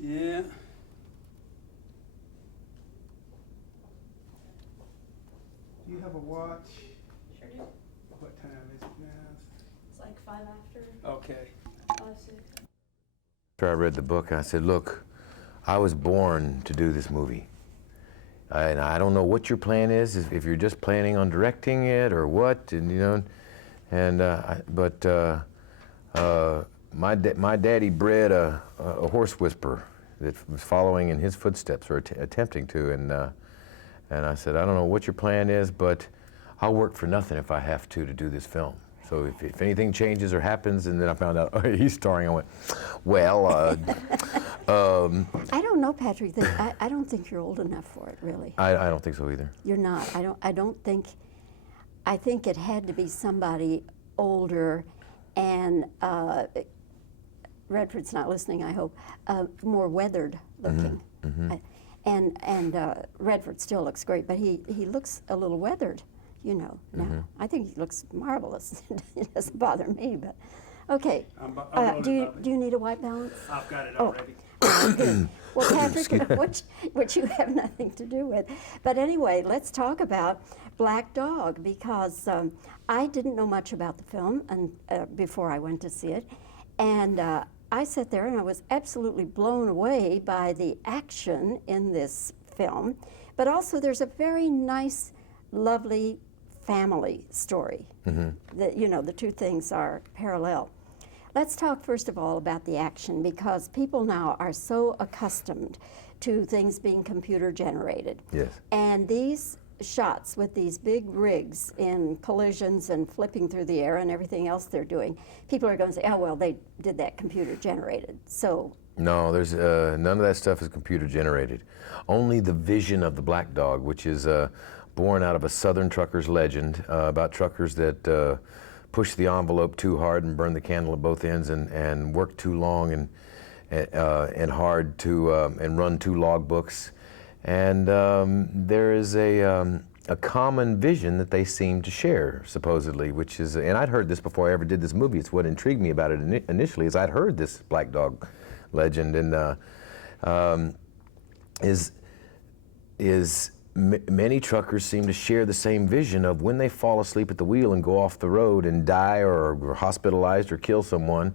Yeah. Do you have a watch? Sure do. What time is it now? It's like 5 after. Okay. 5, 6. After I read the book, I said, look, I was born to do this movie. And I don't know what your plan is, if you're just planning on directing it or what, and you know, and my daddy bred a horse whisperer that was following in his footsteps, or attempting to, and I said, I don't know what your plan is, but I'll work for nothing if I have to do this film. So if anything changes or happens, and then I found out, oh, he's starring, I went, well, I don't know, Patrick. I don't think you're old enough for it, really. I don't think so either. You're not. I don't think. I think it had to be somebody older, and Redford's not listening, I hope. More weathered looking, and Redford still looks great, but he looks a little weathered, you know. Now I think he looks marvelous. It doesn't bother me, but okay. Do you need a white balance? I've got it already. Good. Well, Patrick, which you have nothing to do with. But anyway, let's talk about Black Dog, because I didn't know much about the film before I went to see it. And I sat there and I was absolutely blown away by the action in this film. But also there's a very nice, lovely family story. That, you know, the two things are parallel. Let's talk first of all about the action, because people now are so accustomed to things being computer generated. Yes. And these shots with these big rigs in collisions and flipping through the air and everything else they're doing, people are going to say, oh, well, they did that computer generated. So No, there's none of that stuff is computer generated. Only the vision of the Black Dog, which is born out of a Southern trucker's legend about truckers that push the envelope too hard and burn the candle at both ends, and work too long and hard to and run two logbooks. And there is a common vision that they seem to share, supposedly, which is, and I'd heard this before I ever did this movie. It's what intrigued me about it initially, is I'd heard this Black Dog legend, and many truckers seem to share the same vision of when they fall asleep at the wheel and go off the road and die or are hospitalized or kill someone,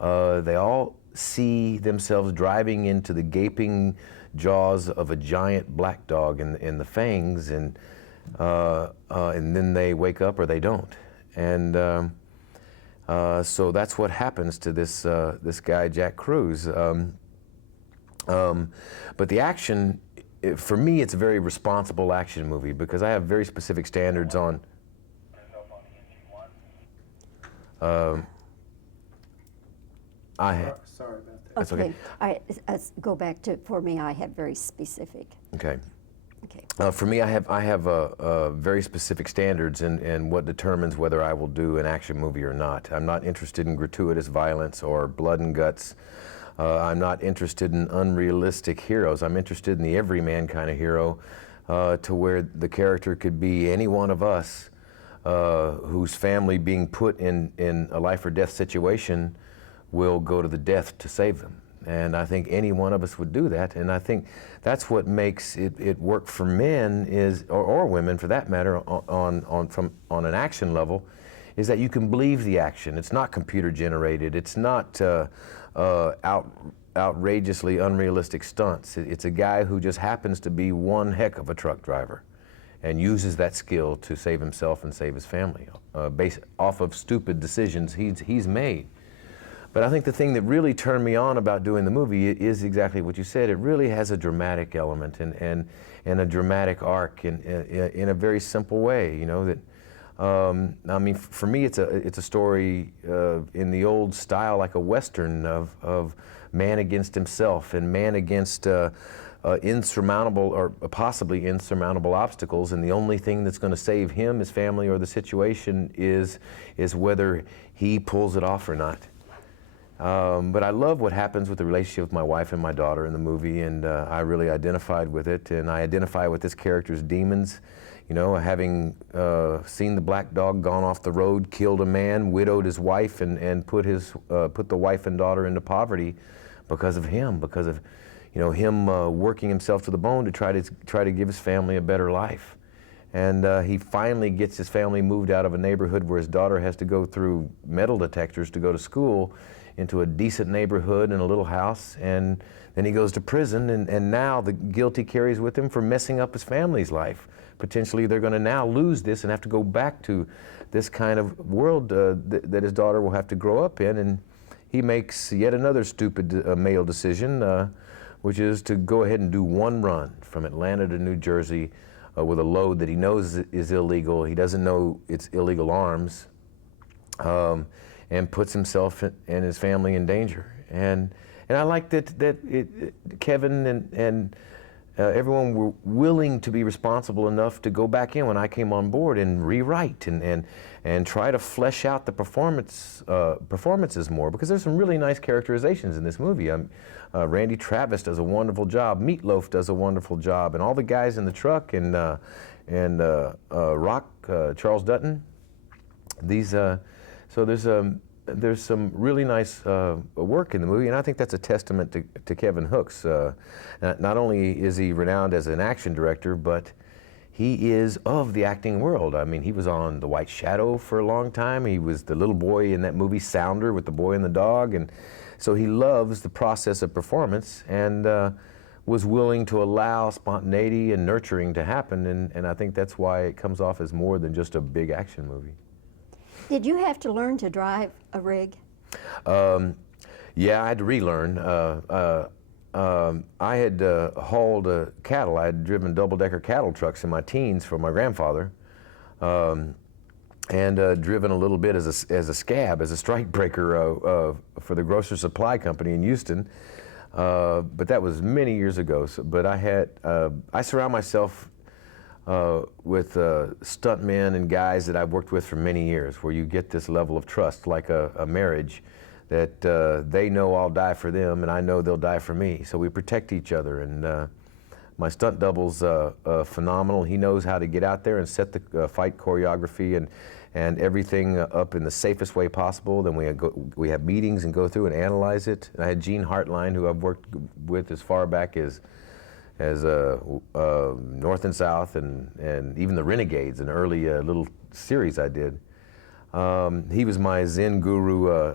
they all see themselves driving into the gaping jaws of a giant black dog in the fangs, and then they wake up or they don't. And so that's what happens to this guy, Jack Cruz. But the action, for me, it's a very responsible action movie, because I have very specific standards on. Sorry about that. That's okay. Let's go back to, for me, I have very specific. Okay. Okay. For me, I have very specific standards in what determines whether I will do an action movie or not. I'm not interested in gratuitous violence or blood and guts. I'm not interested in unrealistic heroes. I'm interested in the everyman kind of hero, to where the character could be any one of us, whose family being put in a life or death situation will go to the death to save them. And I think any one of us would do that, and I think that's what makes it work for men, is, or women for that matter, on an action level, is that you can believe the action. It's not computer generated. It's not outrageously unrealistic stunts. It's a guy who just happens to be one heck of a truck driver, and uses that skill to save himself and save his family, based off of stupid decisions he's made. But I think the thing that really turned me on about doing the movie is exactly what you said. It really has a dramatic element and a dramatic arc in a very simple way. You know that. I mean, for me, it's a story in the old style, like a Western, of man against himself and man against insurmountable or possibly insurmountable obstacles, and the only thing that's going to save him, his family, or the situation is whether he pulls it off or not. But I love what happens with the relationship with my wife and my daughter in the movie, and I really identified with it, and I identify with this character's demons. You know, having seen the black dog gone off the road, killed a man, widowed his wife, and put the wife and daughter into poverty because of him, because of, you know, him working himself to the bone to try to give his family a better life. And he finally gets his family moved out of a neighborhood where his daughter has to go through metal detectors to go to school into a decent neighborhood in a little house. And then he goes to prison, and now the guilt he carries with him for messing up his family's life. Potentially they're going to now lose this and have to go back to this kind of world that his daughter will have to grow up in. And he makes yet another stupid male decision, which is to go ahead and do one run from Atlanta to New Jersey with a load that he knows is illegal. He doesn't know it's illegal arms, and puts himself and his family in danger. And I like that Kevin and everyone were willing to be responsible enough to go back in when I came on board and rewrite and try to flesh out the performances more, because there's some really nice characterizations in this movie. Randy Travis does a wonderful job. Meatloaf does a wonderful job, and all the guys in the truck and Rock, Charles Dutton. So there's some really nice work in the movie, and I think that's a testament to Kevin Hooks. Not only is he renowned as an action director, but he is of the acting world. I mean, he was on The White Shadow for a long time. He was the little boy in that movie Sounder with the boy and the dog, and so he loves the process of performance and was willing to allow spontaneity and nurturing to happen, and I think that's why it comes off as more than just a big action movie. Did you have to learn to drive a rig? Yeah, I had to relearn. I had hauled cattle. I had driven double-decker cattle trucks in my teens for my grandfather, and driven a little bit as a scab, as a strike breaker for the Grocer Supply Company in Houston. But that was many years ago. But I surround myself with stuntmen and guys that I've worked with for many years, where you get this level of trust, like a marriage, that they know I'll die for them and I know they'll die for me. So we protect each other, and my stunt double's phenomenal. He knows how to get out there and set the fight choreography and everything up in the safest way possible. Then we have meetings and go through and analyze it. And I had Gene Hartline, who I've worked with as far back as North and South, and even the Renegades, an early little series I did. He was my Zen guru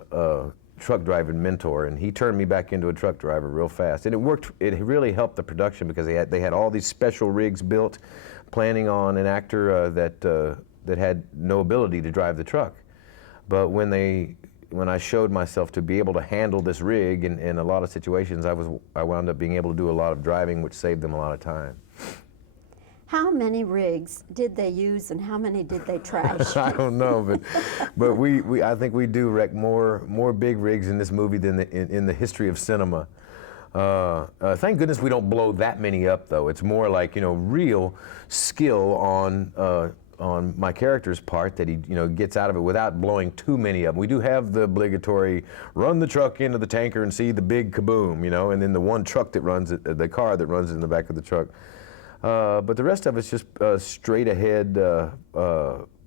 truck driving mentor, and he turned me back into a truck driver real fast. And it worked. It really helped the production, because they had all these special rigs built, planning on an actor that had no ability to drive the truck. But when I showed myself to be able to handle this rig in a lot of situations, I wound up being able to do a lot of driving, which saved them a lot of time. How many rigs did they use, and how many did they trash? I don't know, but I think we do wreck more big rigs in this movie than in the history of cinema. Thank goodness we don't blow that many up, though. It's more like, you know, real skill on my character's part, that he, you know, gets out of it without blowing too many of them. We do have the obligatory run the truck into the tanker and see the big kaboom, you know, and then the one truck that runs the car that runs in the back of the truck. But the rest of it's just straight ahead,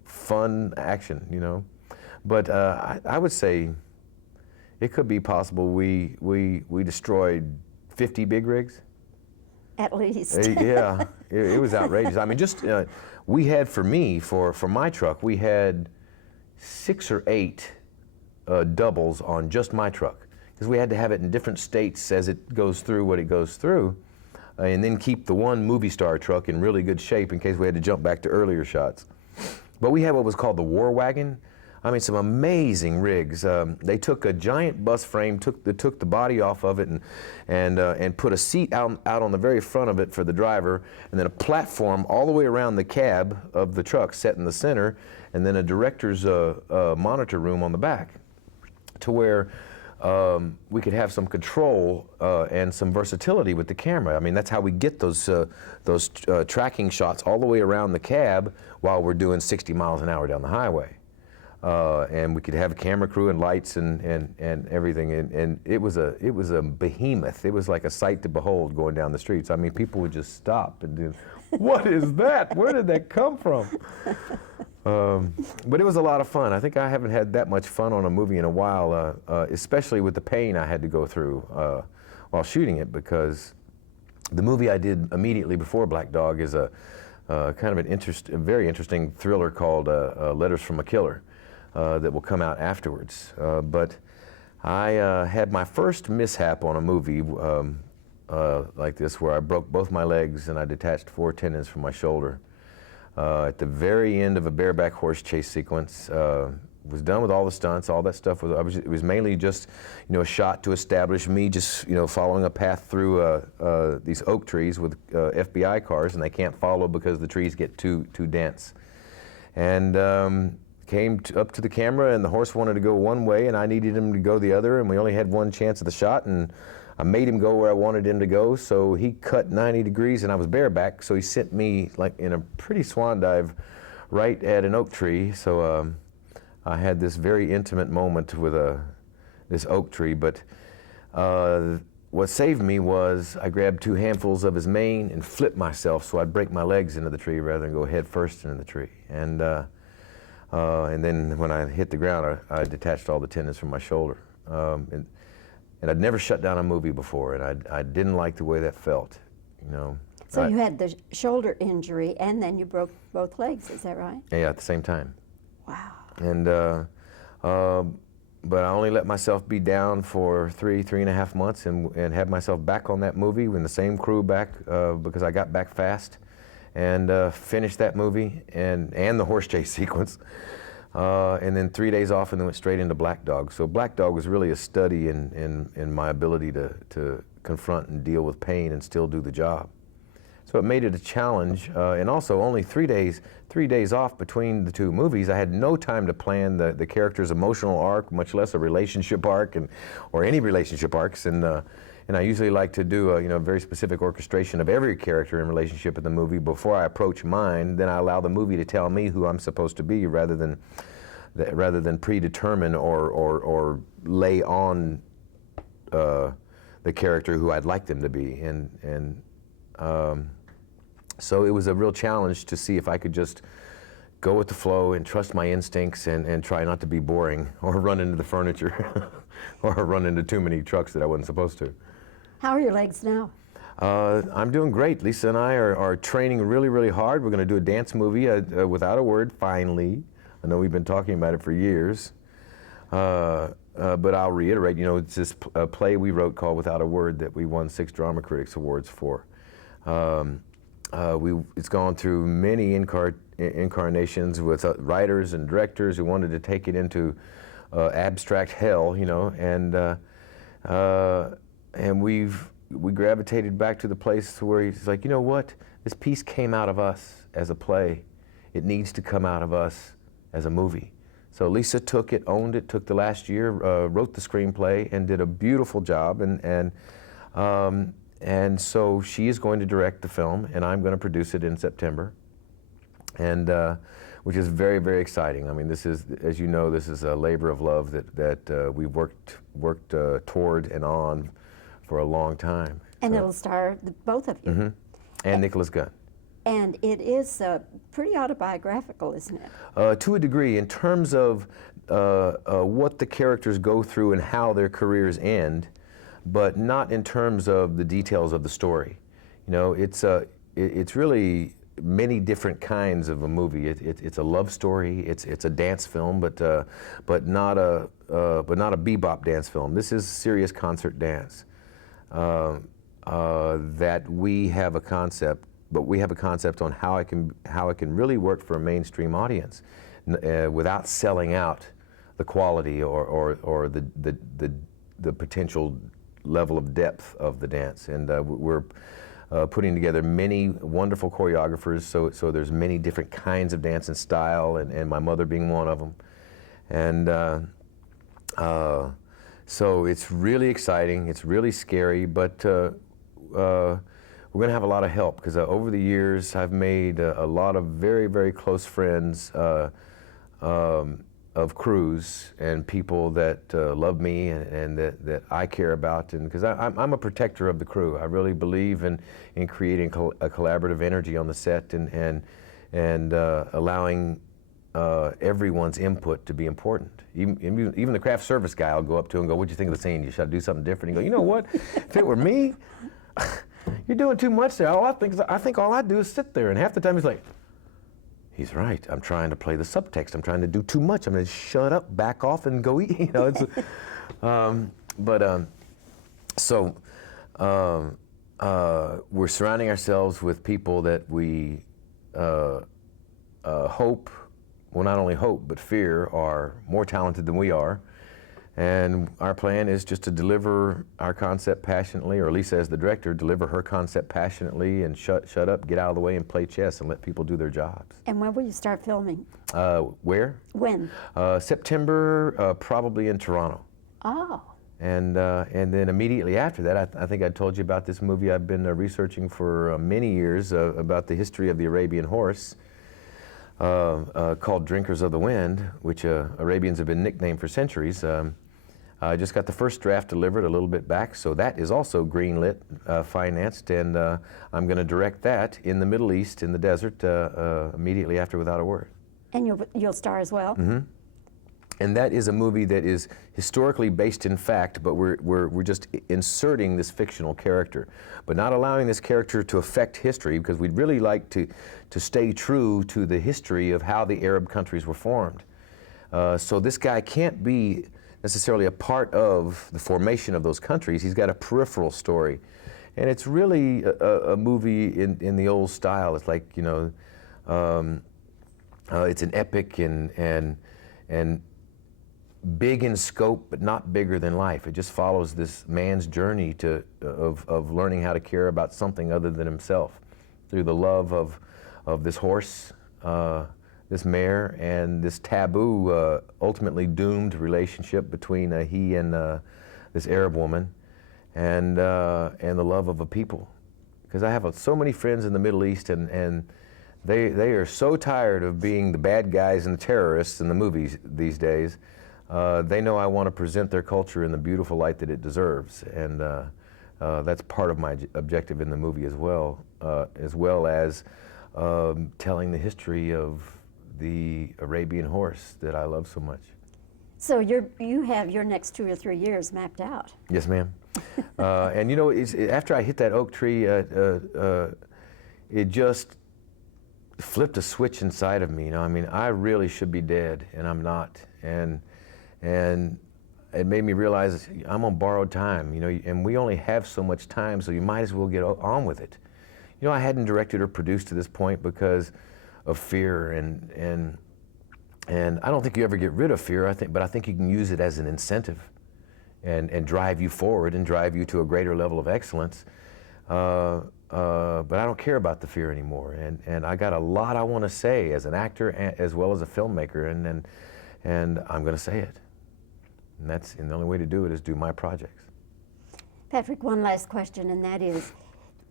fun action, you know. But I would say it could be possible we destroyed 50 big rigs. At least. Yeah, it was outrageous. I mean, just we had, for my truck, we had 6 or 8 doubles on just my truck, because we had to have it in different states as it goes through what it goes through. And then keep the one movie star truck in really good shape in case we had to jump back to earlier shots. But we had what was called the War Wagon. I mean, some amazing rigs. They took a giant bus frame, took the body off of it, and put a seat out on the very front of it for the driver, and then a platform all the way around the cab of the truck set in the center, and then a director's monitor room on the back, to where we could have some control and some versatility with the camera. I mean, that's how we get those tracking shots all the way around the cab while we're doing 60 miles an hour down the highway. And we could have a camera crew and lights and everything. And it was a behemoth. It was like a sight to behold going down the streets. I mean, people would just stop and do, what is that? Where did that come from? But it was a lot of fun. I think I haven't had that much fun on a movie in a while, especially with the pain I had to go through while shooting it, because the movie I did immediately before Black Dog is a kind of a very interesting thriller called Letters from a Killer that will come out afterwards. But I had my first mishap on a movie like this, where I broke both my legs and I detached 4 tendons from my shoulder. At the very end of a bareback horse chase sequence, was done with all the stunts, all that stuff. It was mainly just, a shot to establish me just, following a path through these oak trees with FBI cars, and they can't follow because the trees get too dense. And came up to the camera, and the horse wanted to go one way, and I needed him to go the other, and we only had one chance at the shot, and I made him go where I wanted him to go, so he cut 90 degrees, and I was bareback, so he sent me like in a pretty swan dive right at an oak tree. So I had this very intimate moment with this oak tree, but what saved me was I grabbed 2 handfuls of his mane and flipped myself so I'd break my legs into the tree rather than go head first into the tree. And then when I hit the ground, I detached all the tendons from my shoulder. And I'd never shut down a movie before, and I didn't like the way that felt, So you had the shoulder injury, and then you broke both legs, is that right? Yeah, at the same time. Wow. And, but I only let myself be down for 3.5 months and had myself back on that movie with the same crew back because I got back fast and finished that movie and the horse chase sequence. And then 3 days off and then went straight into Black Dog. So Black Dog was really a study in my ability to confront and deal with pain and still do the job. So it made it a challenge, and also only 3 days off between the 2 movies. I had no time to plan the character's emotional arc, much less a relationship arc or any relationship arcs. And I usually like to do a very specific orchestration of every character and relationship in the movie before I approach mine. Then I allow the movie to tell me who I'm supposed to be rather than predetermine or lay on the character who I'd like them to be. So it was a real challenge to see if I could just go with the flow and trust my instincts and try not to be boring or run into the furniture or run into too many trucks that I wasn't supposed to. How are your legs now? I'm doing great. Lisa and I are training really, really hard. We're going to do a dance movie, Without a Word, finally. I know we've been talking about it for years. But I'll reiterate, it's this play we wrote called Without a Word that we won 6 Drama Critics Awards for. It's gone through many incarnations with writers and directors who wanted to take it into abstract hell, and we gravitated back to the place where he's like, what? This piece came out of us as a play. It needs to come out of us as a movie. So Lisa took it, owned it, took the last year, wrote the screenplay, and did a beautiful job. And so she is going to direct the film, and I'm going to produce it in September, and which is very, very exciting. I mean, this is, as you know, this is a labor of love that we've worked toward and on for a long time. And it'll star both of you. Mm-hmm. And Nicholas Gunn. And it is pretty autobiographical, isn't it? To a degree, in terms of what the characters go through and how their careers end, but not in terms of the details of the story. It's really many different kinds of a movie. It's a love story. It's a dance film, but not a bebop dance film. This is serious concert dance. That we have a concept, but we have a concept on how it can really work for a mainstream audience, without selling out the quality or the potential level of depth of the dance. And we're putting together many wonderful choreographers, so there's many different kinds of dance and style, and my mother being one of them. And so it's really exciting, it's really scary, but we're going to have a lot of help, because over the years I've made a lot of very, very close friends of crews and people that love me and that I care about, and because I'm a protector of the crew. I really believe in creating a collaborative energy on the set and allowing everyone's input to be important. Even the craft service guy will go up to him and go, "What'd you think of the scene? You should do something different." He go, "You know what? If it were me, you're doing too much there. I think all I do is sit there." And half the time he's like, "He's right. I'm trying to play the subtext. I'm trying to do too much. I'm going to shut up, back off, and go eat." You know, it's, we're surrounding ourselves with people that we hope, well, not only hope, but fear are more talented than we are. And our plan is just to deliver our concept passionately, or Lisa as the director, deliver her concept passionately and shut up, get out of the way and play chess and let people do their jobs. And when will you start filming? Where? When? September, probably in Toronto. Oh. And then immediately after that, I think I told you about this movie I've been researching for many years about the history of the Arabian horse, called Drinkers of the Wind, which Arabians have been nicknamed for centuries. I just got the first draft delivered a little bit back, so that is also greenlit, financed, and I'm going to direct that in the Middle East, in the desert, immediately after Without a Word. And you'll star as well? Mm-hmm. And that is a movie that is historically based in fact, but we're just inserting this fictional character, but not allowing this character to affect history, because we'd really like to stay true to the history of how the Arab countries were formed. So this guy can't be necessarily a part of the formation of those countries. He's got a peripheral story. And it's really a movie in the old style. It's like, you know, it's an epic and big in scope, but not bigger than life. It just follows this man's journey of learning how to care about something other than himself through the love of this horse, this mare, and this taboo, ultimately doomed relationship between he and this Arab woman, and the love of a people. Because I have so many friends in the Middle East, and they are so tired of being the bad guys and the terrorists in the movies these days. They know I want to present their culture in the beautiful light that it deserves, and that's part of my objective in the movie as well as telling the history of the Arabian horse that I love so much. So you have your next 2 or 3 years mapped out. Yes, ma'am. And you know, after I hit that oak tree, it just flipped a switch inside of me. You know, I mean, I really should be dead, and I'm not. And it made me realize I'm on borrowed time, you know, and we only have so much time, so you might as well get on with it. You know, I hadn't directed or produced to this point because of fear, and I don't think you ever get rid of fear, but I think you can use it as an incentive and drive you forward and drive you to a greater level of excellence. But I don't care about the fear anymore, and I got a lot I want to say as an actor as well as a filmmaker, and I'm going to say it. And the only way to do it is do my projects. Patrick, one last question, and that is,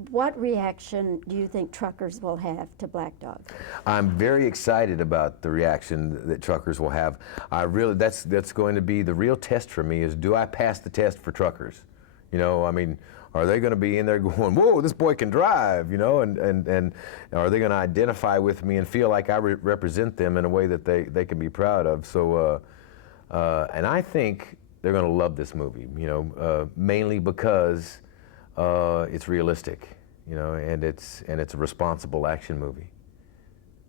what reaction do you think truckers will have to Black Dog? I'm very excited about the reaction that truckers will have. That's going to be the real test for me, is do I pass the test for truckers? You know, I mean, are they going to be in there going, "Whoa, this boy can drive," you know, and are they going to identify with me and feel like I represent them in a way that they can be proud of? So, and I think they're going to love this movie, you know, mainly because it's realistic, you know, and it's a responsible action movie.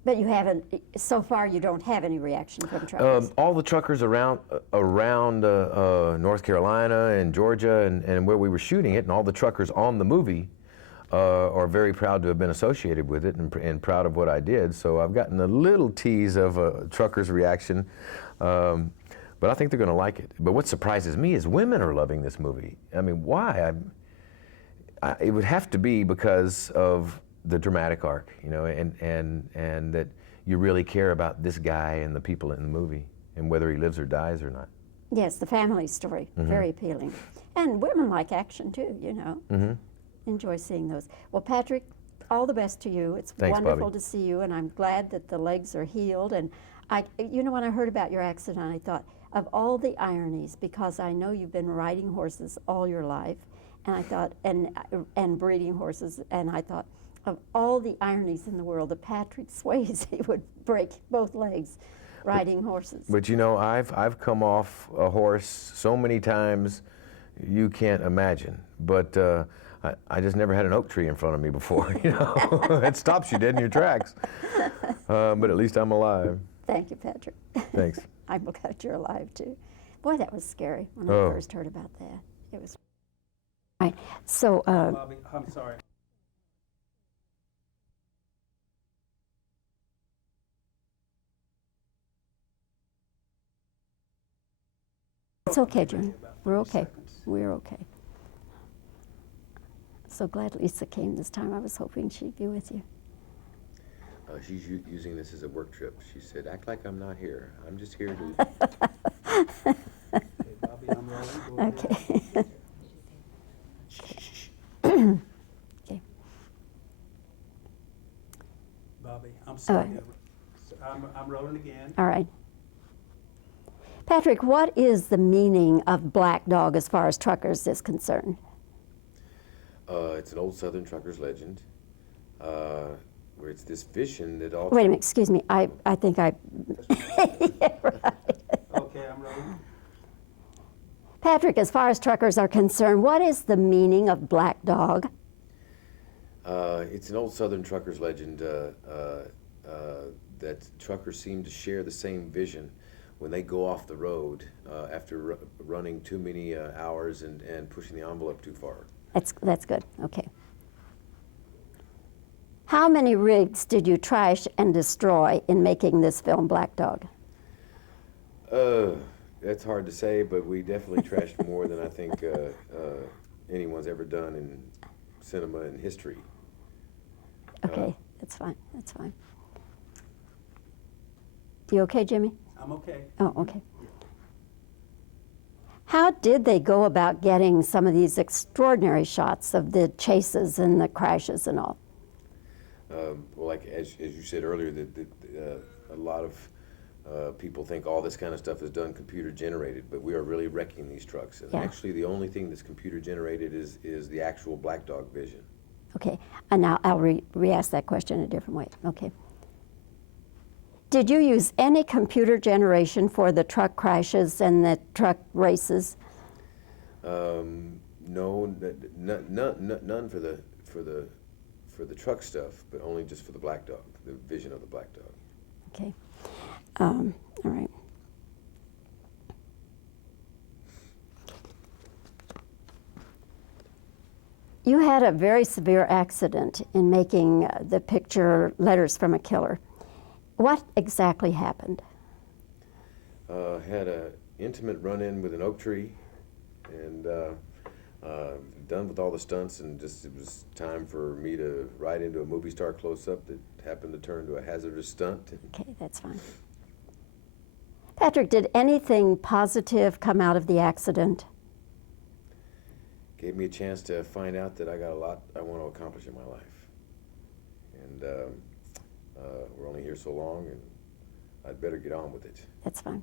But you haven't, so far you don't have any reaction from truckers? All the truckers around North Carolina and Georgia and where we were shooting it, and all the truckers on the movie are very proud to have been associated with it and proud of what I did. So I've gotten a little tease of a trucker's reaction, but I think they're going to like it. But what surprises me is women are loving this movie. I mean, why? It would have to be because of the dramatic arc, you know, and that you really care about this guy and the people in the movie and whether he lives or dies or not. Yes, the family story, very appealing. And women like action too, you know. Enjoy seeing those. Well, Patrick, all the best to you. It's Thanks, wonderful Bobbie. to see you, and I'm glad that the legs are healed. And you know, when I heard about your accident, I thought of all the ironies, because I know you've been riding horses all your life, and I thought, and breeding horses, and I thought, of all the ironies in the world, that Patrick Swayze would break both legs. riding horses. But you know, I've come off a horse so many times you can't imagine. But I just never had an oak tree in front of me before. You know, it stops you dead in your tracks. But at least I'm alive. Thank you, Patrick. Thanks. I'm glad you're alive too. Boy, that was scary when Oh. I first heard about that. It was. Right. So. Bobbie, I'm sorry. It's okay, Jim. About We're 30 okay. seconds. We're okay. So glad Lisa came this time. I was hoping she'd be with you. She's using this as a work trip. She said, "Act like I'm not here. I'm just here to." Okay, Bobbie, I'm rolling. Go ahead. Okay. Okay. Bobbie, I'm sorry. right. I'm rolling again. All right. Patrick, what is the meaning of black dog as far as truckers is concerned? It's an old Southern trucker's legend, where it's this vision that all. Wait a minute, excuse me. I think I. Yeah, right. Okay, I'm rolling. Patrick, as far as truckers are concerned, what is the meaning of black dog? It's an old Southern trucker's legend that truckers seem to share the same vision when they go off the road after running too many hours and pushing the envelope too far. That's good. Okay. How many rigs did you trash and destroy in making this film, Black Dog? That's hard to say, but we definitely trashed more than I think anyone's ever done in cinema and history. Okay, that's fine. That's fine. You okay, Jimmy? I'm okay. Oh, okay. How did they go about getting some of these extraordinary shots of the chases and the crashes and all? Well, like as you said earlier, that a lot of people think all this kind of stuff is done computer generated, but we are really wrecking these trucks. And Yeah. actually, the only thing that's computer generated is the actual black dog vision. Okay, and now I'll re-ask that question a different way. Okay. Did you use any computer generation for the truck crashes and the truck races? No, none for the truck stuff, but only just for the black dog, the vision of the black dog. Okay. All right. You had a very severe accident in making the picture Letters from a Killer. What exactly happened? Had an intimate run-in with an oak tree, and done with all the stunts, and just it was time for me to ride into a movie star close-up that happened to turn to a hazardous stunt. Okay, that's fine. Patrick, did anything positive come out of the accident? Gave me a chance to find out that I got a lot I want to accomplish in my life. And we're only here so long, and I'd better get on with it. That's fine.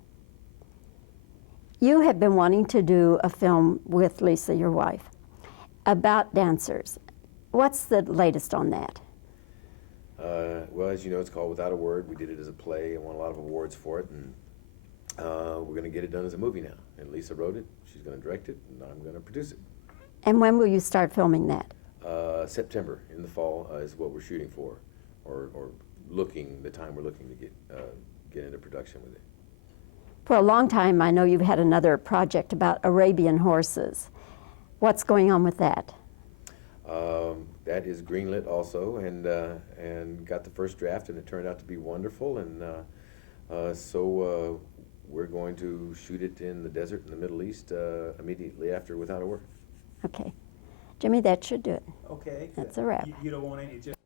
You have been wanting to do a film with Lisa, your wife, about dancers. What's the latest on that? Well, as you know, it's called Without a Word. We did it as a play and won a lot of awards for it, and we're going to get it done as a movie now. And Lisa wrote it, she's going to direct it, and I'm going to produce it. And when will you start filming that? September in the fall is what we're shooting for, or the time we're looking to get into production with it. For a long time, I know you've had another project about Arabian horses. What's going on with that? That is greenlit also, and got the first draft, and it turned out to be wonderful. And so we're going to shoot it in the desert in the Middle East immediately after Without a Word. Okay. Jimmy, that should do it. Okay. That's a wrap. You don't want any just